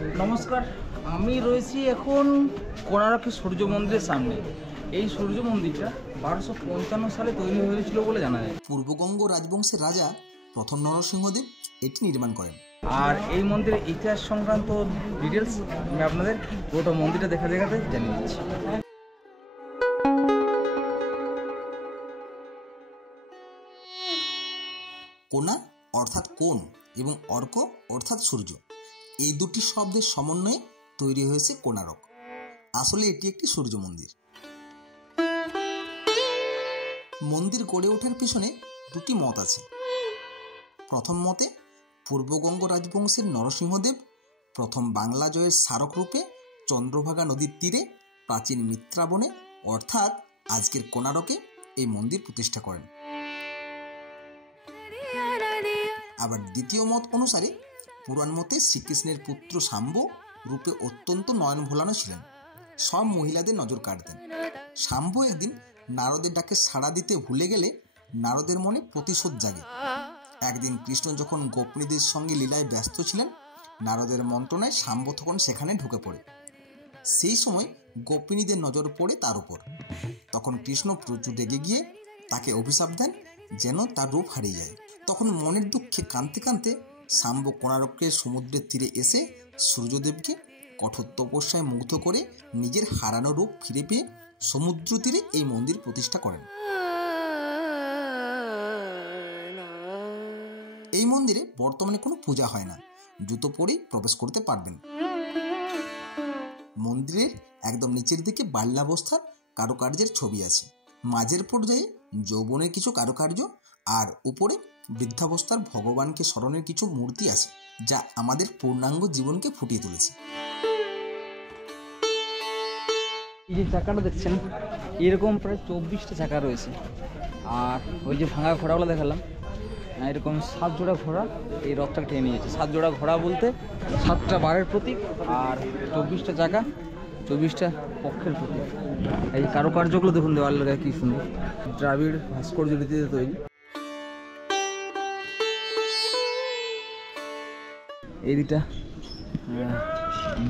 নমস্কার, আমি রয়েছি এখন কোণারকের সূর্য মন্দিরের সামনে। এই সূর্য মন্দিরটা 1255 সালে তৈরি হয়েছিল বলে জানা যায়। পূর্ববঙ্গ রাজবংশের রাজা প্রথম নরসিংহদেব এটি নির্মাণ করেন। আর এই মন্দিরের ইতিহাস সংক্রান্ত ডিটেলস আমি আপনাদের গোটা মন্দিরটা দেখাতে জানিয়ে দিচ্ছি। কোণা অর্থাৎ কোণ এবং অর্ক অর্থাৎ সূর্য, এই দুটি শব্দের সমন্বয়ে তৈরি হয়েছে কোণারক। আসলে এটি একটি সূর্য মন্দির। মন্দির গড়ে ওঠার পিছনে দুটি মত আছে। প্রথম মতে পূর্ববঙ্গ রাজবংশের নরসিংহদেব প্রথম বাংলা জয়ের স্মারক রূপে চন্দ্রভাগা নদীর তীরে প্রাচীন মিত্রাবনে অর্থাৎ আজকের কোণারকে এই মন্দির প্রতিষ্ঠা করেন। আবার দ্বিতীয় মত অনুসারে পুরাণ মতে শ্রীকৃষ্ণের পুত্র শাম্ব রূপে অত্যন্ত নয়ন ভোলানো ছিলেন, সব মহিলাদের নজর কাটতেন। শাম্ব একদিন নারদের ডাকে সাড়া দিতে ভুলে গেলে নারদের মনে প্রতিশোধ জাগে। একদিন কৃষ্ণ যখন গোপিনীদের সঙ্গে লীলায় ব্যস্ত ছিলেন, নারদের মন্ত্রণায় শাম্ব তখন সেখানে ঢুকে পড়ে। সেই সময় গোপিনীদের নজর পড়ে তার উপর। তখন কৃষ্ণ প্রচুর রেগে গিয়ে তাকে অভিশাপ দেন যেন তার রূপ হারিয়ে যায়। তখন মনের দুঃখে কাঁদতে কাঁদতে শাম্ব কোণারকের সমুদ্রের তীরে এসে সূর্যদেবকে কঠোর তপস্যায় মুগ্ধ করে নিজের হারানো রূপ ফিরে পেয়ে সমুদ্র তীরে এই মন্দির প্রতিষ্ঠা করেন। এই মন্দিরে বর্তমানে কোনো পূজা হয় না, জুতো পরেই প্রবেশ করতে পারবেন। মন্দিরের একদম নিচের দিকে বাল্যাবস্থার কারুকার্যের ছবি আছে, মাঝের পর্যায়ে যৌবনের কিছু কারুকার্য, আর উপরে বৃদ্ধাবস্থার ভগবানকে স্মরণের কিছু মূর্তি আছে, যা আমাদের পূর্ণাঙ্গ জীবনকে ফুটিয়ে তুলেছে। এই যে চাকাটা দেখছেন, এরকম প্রায় 24টা চাকা রয়েছে। আর ওই যে ভাঙা ঘোড়াগুলো দেখালাম, এরকম 7 জোড়া ঘোড়া এই রথটাকে টেনে নিয়েছে। 7 জোড়া ঘোড়া বলতে 7টা বারের প্রতীক, আর 24টা চাকা 24টা পক্ষের প্রতীক। এই কারুকার্যগুলো দেখুন, দেওয়ালের গায়ে কি সুন্দর, দ্রাবিড় ভাস্কর্য রীতিতে তৈরি। এই দিকটা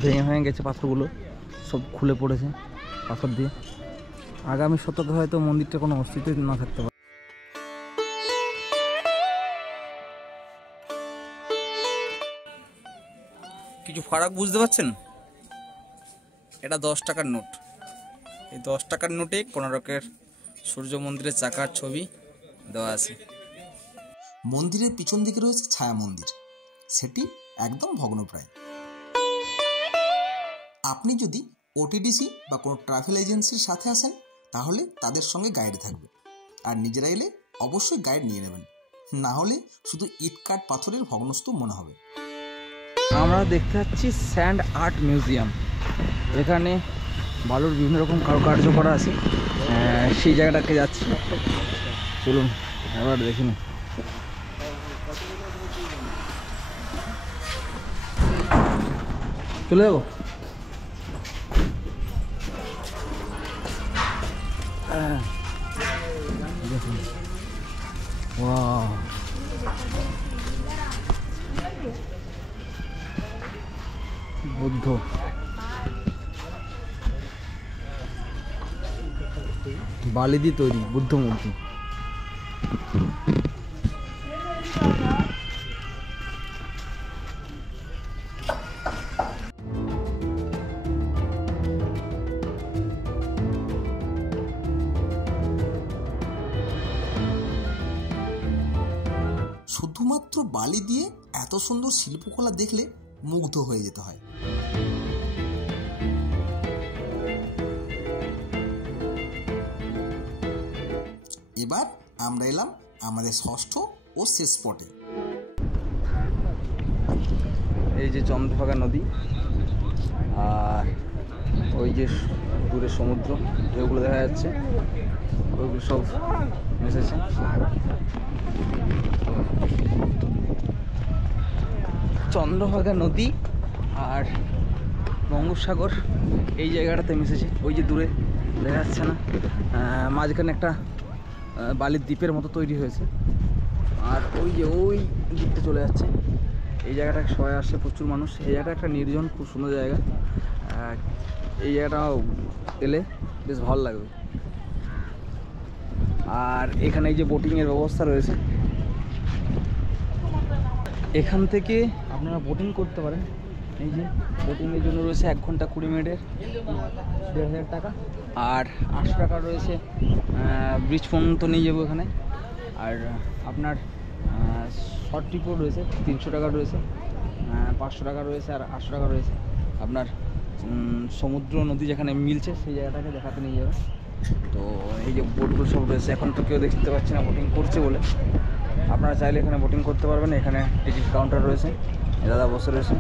ভেঙে গেছে, পাথরগুলো সব খুলে পড়েছে পাথর দিয়ে। আগামী শতকে হয়তো মন্দিরটা কোনো অস্তিত্ব না থাকতে পারে। কিছু ফারাক বুঝতে পারছেন? এটা 10 টাকার নোট। এই 10 টাকার নোটে কোণারকের সূর্য মন্দিরের চাকার ছবি দেওয়া আছে। মন্দিরের পিছন দিকে রয়েছে ছায়া মন্দির, সেটি একদম ভগ্নপ্রায়। আপনি যদি ওটিডিসি বা কোনো ট্রাভেল এজেন্সির সাথে আসেন তাহলে তাদের সঙ্গে গাইড থাকবে, আর নিজেরা এলে অবশ্যই গাইড নিয়ে নেবেন, না হলে শুধু ইট কাঠ পাথরের ভগ্নস্তূপ মনে হবে। আমরা দেখতে পাচ্ছি স্যান্ড আর্ট মিউজিয়াম। এখানে বালুর বিভিন্ন রকম কারুকার্য করা আছে, সেই জায়গাটাকে যাচ্ছি। চলুন এবার দেখি না। চলে যাবো। বুদ্ধ, বালি দিয়ে তৈরি বুদ্ধ মূর্তি। শুধুমাত্র বালি দিয়ে এত সুন্দর শিল্পকলা দেখলে মুগ্ধ হয়ে যেতে হয়। এবার আমরা এলাম আমাদের ষষ্ঠ ও শেষ স্পটে। এই যে চন্দ্রভাগা নদী, আর ওই যে দূরে সমুদ্র, ঢেউগুলো দেখা যাচ্ছে, ওইগুলো সব মিশেছে। চন্দ্রভাগা নদী আর বঙ্গোপসাগর এই জায়গাটাতে মিশেছে। ওই যে দূরে দেখা যাচ্ছে না, মাঝখানে একটা বালির দ্বীপের মতো তৈরি হয়েছে, আর ওই যে ওই দিকটা চলে যাচ্ছে, এই জায়গাটা সবাই আসছে, প্রচুর মানুষ। এই জায়গাটা একটা নির্জন, খুব সুন্দর জায়গা। এই জায়গাটা এলে বেশ ভালো লাগবে। আর এখানে এই যে বোটিংয়ের ব্যবস্থা রয়েছে, এখান থেকে আপনারা বোটিং করতে পারেন। এই যে বোটিংয়ের জন্য রয়েছে 1 ঘন্টা 20 মিনিটের 1,500 টাকা, আর 800 টাকা রয়েছে ব্রিজ পর্যন্ত নিয়ে যাবো এখানে। আর আপনার শর্ট ট্রিপও রয়েছে, 300 টাকা রয়েছে, 500 টাকা রয়েছে, আর 800 টাকা রয়েছে। আপনার সমুদ্র নদী যেখানে মিলছে সেই জায়গাটাকে দেখাতে নিয়ে যাবে। তো এই যে বোটগুলো সব রয়েছে, এখন তো কেউ দেখতে পাচ্ছি না বোটিং করছে বলে। আপনারা চাইলে এখানে বোটিং করতে পারবেন। এখানে টিকিট কাউন্টার রয়েছে, দাদা বসে রয়েছে।